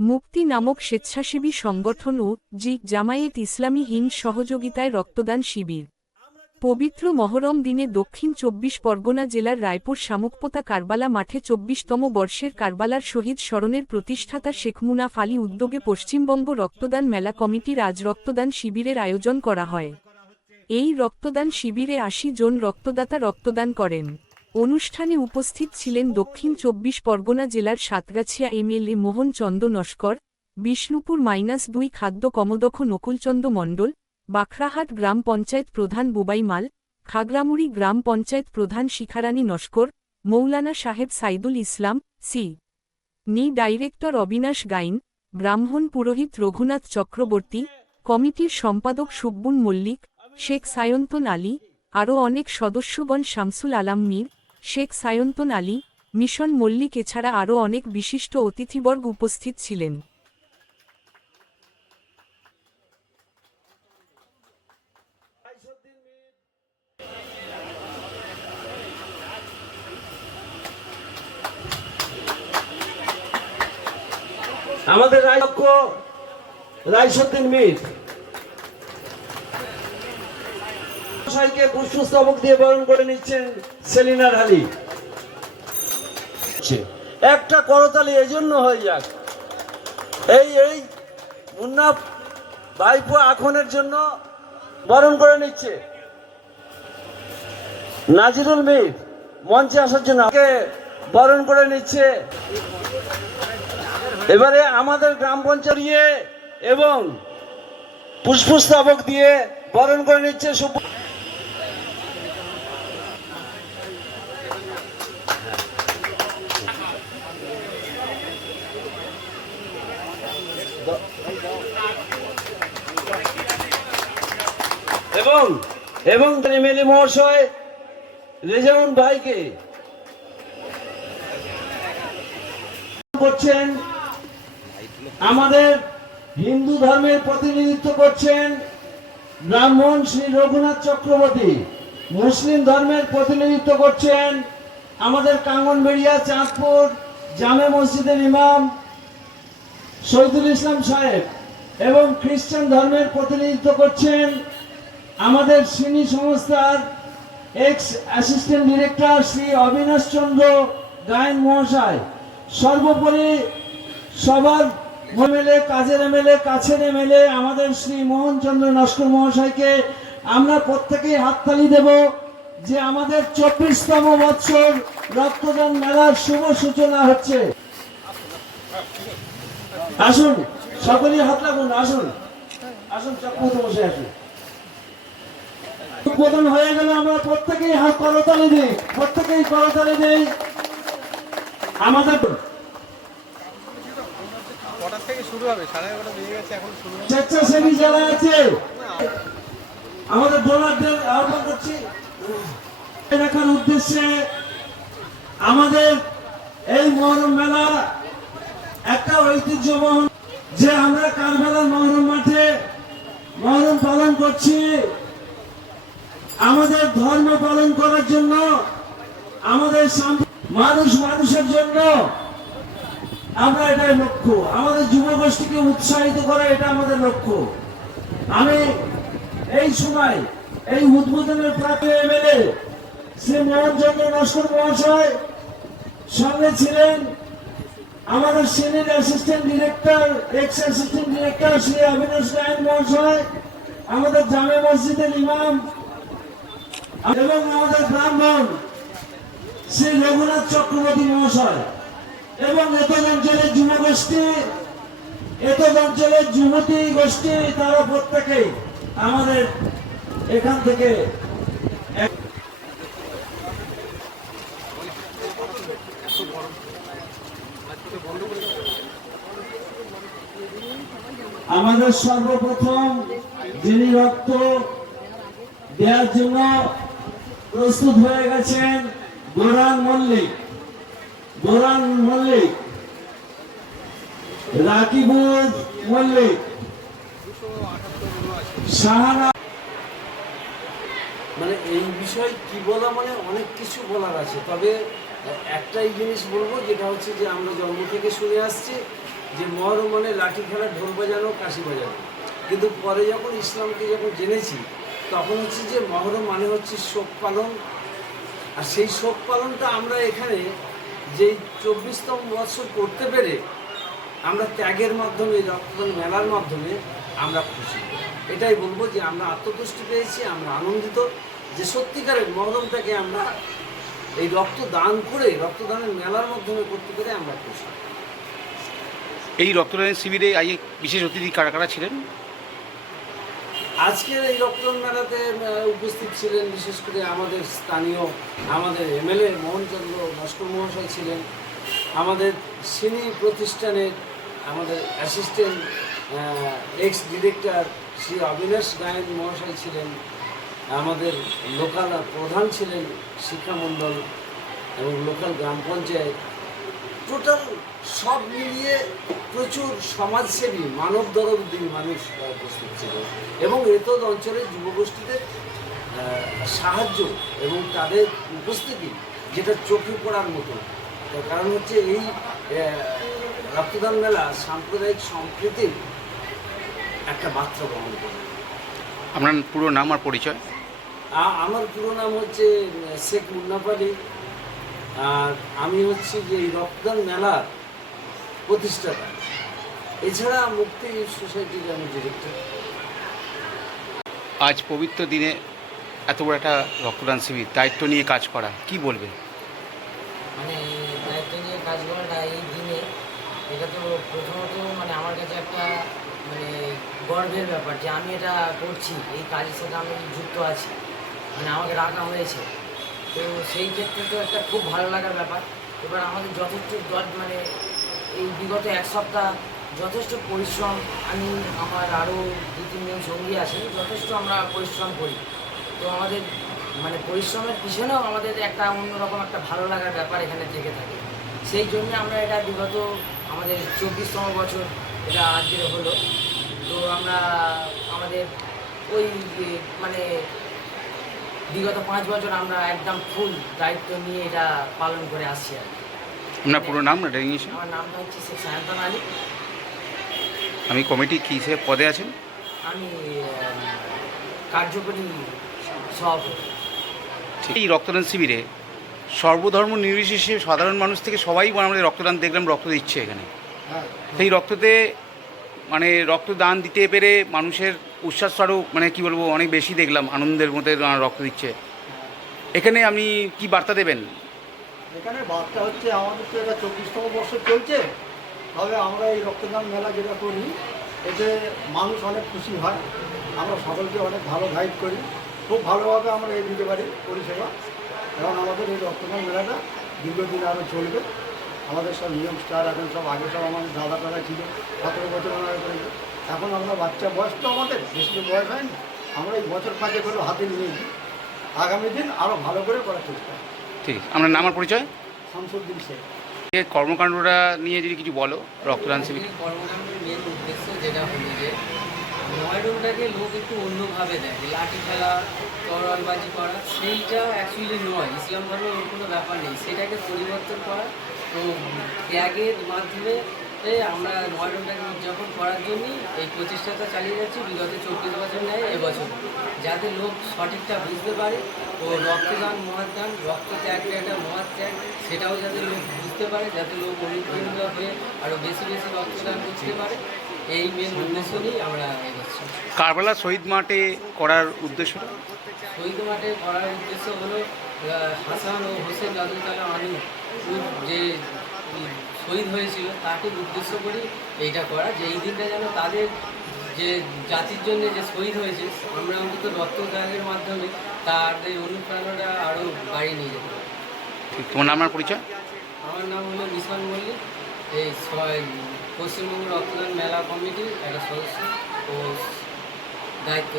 মুক্তি নামক স্বেচ্ছাসেবী সংগঠন ও জামায়াত ইসলামী হিন্দ সহযোগিতায় রক্তদান শিবির। পবিত্র মহরম দিনে দক্ষিণ ২৪ পরগনা জেলার রায়পুর শামুকপোতা কারবালা মাঠে ২৪তম বর্ষের কারবালার শহীদ স্মরণের প্রতিষ্ঠাতা শেখ মুনাফ আলী উদ্যোগে পশ্চিমবঙ্গ রক্তদান মেলা কমিটির আজ রক্তদান শিবিরের আয়োজন করা হয়। এই রক্তদান শিবিরে ৮০ জন রক্তদাতা রক্তদান করেন। অনুষ্ঠানে উপস্থিত ছিলেন দক্ষিণ ২৪ পরগনা জেলার সাতগাছিয়া এমএলএ মোহন চন্দ্র নস্কর, বিষ্ণুপুর -২ খাদ্য কমদক্ষ নকুলচন্দ্র মণ্ডল, বাখরাহাট গ্রাম পঞ্চায়েত প্রধান বুবাই মাল, খাগড়ামুড়ি গ্রাম পঞ্চায়েত প্রধান শিখারানী নস্কর, মৌলানা সাহেব সাইদুল ইসলাম, নি ডাইরেক্টর অবিনাশ গাইন, ব্রাহ্মণ পুরোহিত রঘুনাথ চক্রবর্তী, কমিটির সম্পাদক সুব্বুন মল্লিক, শেখ সায়ন্তন আলী, আরও অনেক সদস্যগণ শামসুল আলাম মীর, শেখ সায়ন্তন আলী, মিশন মল্লিক এছাড়া আরও অনেক বিশিষ্ট অতিথিবর্গ উপস্থিত ছিলেন। আমাদের রাইসুদ্দিন মীর মশাইকে পুষ্পস্তবক দিয়ে বরণ করে নিচ্ছেন সেলিনার আলী। একটা করতালি এজন্য হয়ে যাক, এই মুন্না ভাইপো আখনের জন্য বরণ করে নিচ্ছে। নাজিরুল মীর মঞ্চে আসার জন্য বরণ করে নিচ্ছে। এবারে আমাদের গ্রাম পঞ্চায়েত এবং পুষ্পস্তবক দিয়ে বরণ করে নিচ্ছে এবং এমএলএ মহাশয় রেজাউল ভাইকে করছেন। আমাদের হিন্দু ধর্মের প্রতিনিধিত্ব করছেন ব্রাহ্মণ শ্রী রঘুনাথ চক্রবর্তী, মুসলিম ধর্মের প্রতিনিধিত্ব করছেন আমাদের কাঙ্গনবেড়িয়া চাঁদপুর জামে মসজিদের ইমাম শহীদুল ইসলাম সাহেব, এবং খ্রিস্টান ধর্মের প্রতিনিধিত্ব করছেন আমাদের সিনি সংস্থার ex assistant director Shri Abinash Chandra Gayen মহাশয়। সর্বোপরি সবার এমএলএ, কাজের এমএলএ, কাছের এমএলএ আমাদের শ্রী মোহন চন্দ্র নস্কর মহাশয়কে আমরা প্রত্যেকেই হাততালি দেব যে আমাদের ২৪তম বৎসর রক্তদান মেলার শুভ সূচনা হচ্ছে। আসুন সকলেই হাত লাগুন, আসুন আসুন চক্রবর্তী মশাই আসুন। উদ্বোধন হয়ে গেল, আমরা প্রত্যেকেই হাত করতালি দিই, প্রত্যেকেই করতালি দেই। আমাদের স্বেচ্ছাসেবী যারা আছে আমাদের ডোনারদের আহ্বান করছি রাখার উদ্দেশ্যে। আমাদের এই মহরম মেলা একটা ঐতিহ্যবহন যে আমরা কারবালার মহরম মাঠে মহরম পালন করছি আমাদের ধর্ম পালন করার জন্য, আমাদের মানুষের জন্য। আমরা এটাই লক্ষ্য, আমাদের যুবগোষ্ঠীকে উৎসাহিত করা এটা আমাদের লক্ষ্য। আমি এই সময় এই উদ্বোধনের প্রাপ্ত এমএলএ শ্রী মোহন চন্দ্র নস্কর মহাশয়, সঙ্গে ছিলেন আমাদের senior assistant director x assistant director Shri Abinash Gayen মহাশয়, আমাদের জামে মসজিদের ইমাম এবং আমাদের ব্রাহ্মণ শ্রী রঘুনাথ চক্রবর্তী মহাশয়, এবং এতদ অঞ্চলের যুবগোষ্ঠী, এতদ অঞ্চলের যুবতী গোষ্ঠী, তারা প্রত্যেকেই আমাদের এখান থেকে আমাদের সর্বপ্রথম যিনি রক্ত দেওয়ার জন্য প্রস্তুত হয়ে গেছেন গোরান মল্লিক, রাকিবুল মল্লিক, শাহানা। মানে এই বিষয় কি বলা, মানে অনেক কিছু বলার আছে, তবে একটাই জিনিস বলবো, যেটা হচ্ছে যে আমরা জন্ম থেকে শুনে আসছি যে মহরম মানে লাঠি খেলা, ঢোল বাজানো, কাশি বাজানো। কিন্তু পরে যখন ইসলামকে যখন জেনেছি তখন হচ্ছে যে মহরম মানে হচ্ছে শোক পালন। আর সেই শোক পালনটা আমরা এখানে যেই 24তম বৎসর করতে পেরে আমরা ত্যাগের মাধ্যমে, রক্তদান মেলার মাধ্যমে আমরা খুশি। এটাই বলবো যে আমরা আত্মতুষ্টি পেয়েছি, আমরা আনন্দিত যে সত্যিকারের মহরমটাকে আমরা এই রক্তদান করে, রক্তদানের মেলার মাধ্যমে করতে পেরে আমরা খুশি। এই রক্তদান শিবিরে আজকে বিশেষ অতিথি কারা কারা ছিলেন? আজকের এই রক্তদান মেলাতে উপস্থিত ছিলেন বিশেষ করে আমাদের স্থানীয়, আমাদের এমএলএ মোহনচন্দ্র নস্কর মহাশয় ছিলেন, আমাদের সিনি প্রতিষ্ঠানের আমাদের assistant x director Shri Abinash Gayen মহাশয় ছিলেন, আমাদের লোকাল প্রধান ছিলেন শিক্ষামণ্ডল এবং লোকাল গ্রাম পঞ্চায়েত। টোটাল সব মিলিয়ে প্রচুর সমাজসেবী, মানব দরদি মানুষ উপস্থিত ছিল এবং এতদ অঞ্চলের যুবগোষ্ঠীদের সাহায্য এবং তাদের উপস্থিতি যেটা চোখে পড়ার মতো। তার কারণ হচ্ছে এই রক্তদান মেলা সাম্প্রদায়িক সম্প্রীতির একটা বার্তা বহন করে। আপনার পুরো নাম আর পরিচয়? আমার পুরো নাম হচ্ছে শেখ মুন্নাফ আলী, আর আমি হচ্ছি যে এই রক্তদান মেলার প্রতিষ্ঠাতা। এছাড়া মুক্তি সোসাইটির আমি ডিরেক্টর। আজ পবিত্র দিনে এত বড় একটা রক্তদান শিবির, দায়িত্ব নিয়ে কাজ করা, কি বলবে? মানে দায়িত্ব নিয়ে কাজ করাটা এই দিনে, এটা তো প্রথমত মানে আমার কাছে একটা মানে গর্বের ব্যাপার যে আমি এটা করছি, এই কাজের সাথে আমি যুক্ত আছি, মানে আমাকে রাখা হয়েছে। তো সেই ক্ষেত্রে তো একটা খুব ভালো লাগার ব্যাপার। এবার আমাদের যথেষ্ট মানে এই বিগত এক সপ্তাহ যথেষ্ট পরিশ্রম, আমি আমার আরও 2-3 জন সঙ্গী আছে, যথেষ্ট আমরা পরিশ্রম করি। তো আমাদের মানে পরিশ্রমের পিছনেও আমাদের একটা অন্যরকম একটা ভালো লাগার ব্যাপার এখানে থেকে থাকে। সেই জন্য আমরা এটা বিগত আমাদের 24তম বছর এটা আজকের হলো। তো আমরা আমাদের ওই মানে বিগত 5 বছর আমরা একদম ফুল দায়িত্ব নিয়ে এটা পালন করে আসছি আর কি। আপনার পুরো নাম রেজিগনেশন? আমার নামটা হচ্ছে শেখ সায়ন্তন আলী। আমি কমিটি কী হিসেবে পদে আছেন? আমি কার্যকরী সভাপতি। এই রক্তদান শিবিরে সর্বধর্ম নির্বিশেষে সাধারণ মানুষ থেকে সবাই আমাদের রক্তদান দেখলাম, রক্ত দিচ্ছে এখানে। সেই রক্ততে মানে রক্তদান দিতে পেরে মানুষের উচ্ছ্বাস আরও মানে কী বলবো অনেক বেশি দেখলাম, আনন্দের মধ্যে রক্ত দিচ্ছে। এখানে আপনি কি বার্তা দেবেন? এখানে বার্তা হচ্ছে আমাদের তো এটা 24তম বছর চলছে, তবে আমরা এই রক্তদান মেলা যেটা করি এতে মানুষ অনেক খুশি হয়, আমরা সকলকে অনেক ভালো গাইড করি, খুব ভালোভাবে আমরা এই দিতে পারি পরিষেবা। এবং আমাদের এই রক্তদান মেলাটা দীর্ঘদিন আরও চলবে। আমাদের সব নিয়ম স্টার এখন সব আগে সব আমাদের দাদা টাদা ছিল, 17 বছর ওনারা করেছে। এখন আমরা বাচ্চা বয়স তো আমাদের বেশি তো বয়স হয়নি, আমরা এই বছর 5 করে হাতে নিয়েছি। আগামী দিন আরও ভালো করে করার চেষ্টা। ঠিক আছে, আপনার নাম আর পরিচয়? শামসুদ্দিন শেখ। এই কর্মকাণ্ডটা নিয়ে যদি কিছু বলো, রক্তদান শিবির। এই কর্মকাণ্ডের মেন উদ্দেশ্য যেটা হলো যে মহরমটাকে লোক একটু অন্যভাবে দেখে, লাঠি খেলা, তরোয়ালবাজি করা, সেইটা অ্যাকচুয়ালি নয়, ইসলাম ধর্মে ওর কোনো ব্যাপার নেই, সেটাকে পরিবর্তন করা। তো ত্যাগের মাধ্যমে আমরা মহরমটাকে উদযাপন করার জন্যই এই প্রচেষ্টাটা চালিয়ে যাচ্ছি বিগত 24 বছর নেয় এবছর, যাতে লোক সঠিকটা বুঝতে পারে ও রক্তদান মহাদান, রক্ত ত্যাগটা একটা মহাদ ত্যাগ, সেটাও যাতে লোক বুঝতে পারে, যাতে লোক অনুপ্রাণিত হয়ে আরও বেশি বেশি রক্তদান করতে পারে। এই মেন উদ্দেশ্য নিয়েই আমরা এগোচ্ছি। কারবালা শহীদ মাঠে করার উদ্দেশ্য? শহীদ মাঠে করার উদ্দেশ্য হলো হাসান ও হোসেন রাদিয়াল্লাহু আনহু যে শহীদ হয়েছিল তাকে উদ্দেশ্য করে এইটা করা, যে এই দিনটা যেন তাদের যে জাতির জন্য যে শহীদ হয়েছে আমরা অন্তত রক্তদানের মাধ্যমে তাদের অনুপ্রেরণাটা আরও বাড়িয়ে নিয়ে যেতে পারি। ঠিক, তোমার নাম আর পরিচয়? আমার নাম হলো মিশন মল্লিক, এই পশ্চিমবঙ্গ রক্তদান মেলা কমিটির একটা সদস্য ও দায়িত্ব।